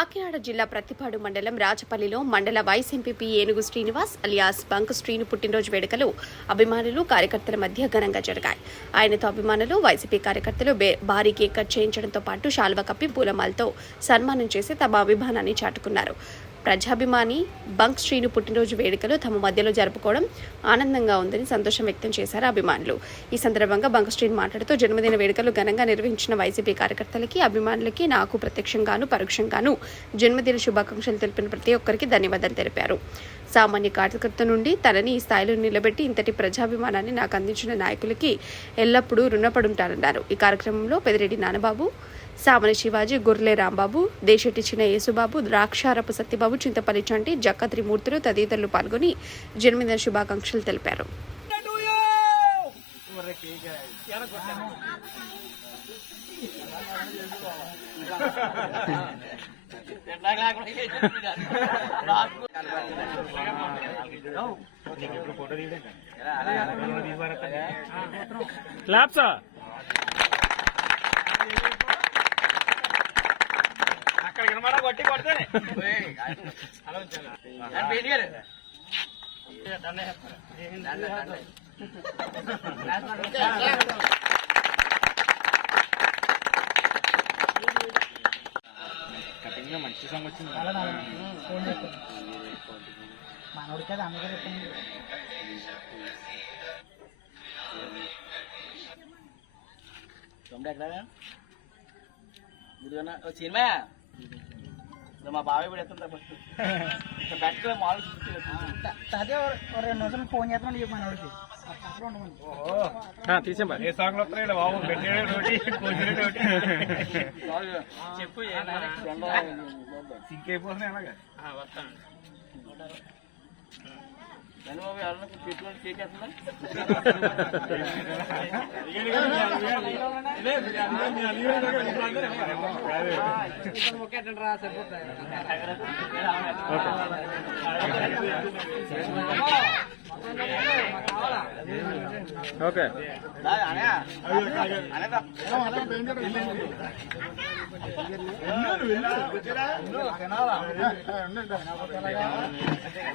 కాకినాడ జిల్లా ప్రతిపాడు మండలం రాజపల్లిలో మండల వైస్ ఎంపీపీ ఏనుగు శ్రీనివాస్ అలియాస్ బంక్ శ్రీను పుట్టినరోజు వేడుకలు అభిమానులు కార్యకర్తల మధ్య ఘనంగా జరిగాయి. ఆయనతో అభిమానులు వైసీపీ కార్యకర్తలు భారీ కేక్ కట్ చేయించడంతో పాటు శాల్వ కప్పి పూలమాలతో సన్మానం చేసి తమ అభిమానాన్ని చాటుకున్నారు. ప్రజాభిమాని బంక్ శ్రీను పుట్టినరోజు వేడుకలు తమ మధ్యలో జరుపుకోవడం ఆనందంగా ఉందని సంతోషం వ్యక్తం చేశారు అభిమానులు. ఈ సందర్భంగా బంక్ శ్రీను మాట్లాడుతూ జన్మదిన వేడుకలు ఘనంగా నిర్వహించిన వైసీపీ కార్యకర్తలకి అభిమానులకి నాకు ప్రత్యక్షంగాను పరోక్షంగాను జన్మదిన శుభాకాంక్షలు తెలిపిన ప్రతి ఒక్కరికి ధన్యవాదాలు తెలిపారు. సామాన్య కార్యకర్త నుండి తనని ఈ స్థాయిలో నిలబెట్టి ఇంతటి ప్రజాభిమానాన్ని నాకు అందించిన నాయకులకి ఎల్లప్పుడూ రుణపడుంటానన్నారు. ఈ కార్యక్రమంలో పెదిరెడ్డి నానబాబు సామని శివాజీ గుర్లే రాంబాబు దేశెట్టి చిన్న యేసుబాబు ద్రాక్షారపు సత్యబాబు చింతపల్లి చంటి జక్క త్రిమూర్తులు తదితరులు పాల్గొని జన్మదిన శుభాకాంక్షలు తెలిపారు. క్లాప్సా అక్కడ కనమాట కొట్టి కొడితేనే మంచి సాంగ్ వచ్చింది. మనోడికి అది అమ్మగారు చెప్పింది సినిమా? మా బాబాయ్ కూడా ఎత్తుంటా ఫస్ట్ బెట్ట మామూలు అదే రెండు నిమిషాలు ఫోన్ చేస్తున్నాడు చెప్పి మనోడికి అప్పుడు ఉండమని తీసేమ్మా ఏ సాంగ్ బాబు చెప్పు సింక్ అయిపోతున్నాయి అలాగే చేసేస్తున్నా ఓకే. అనేదా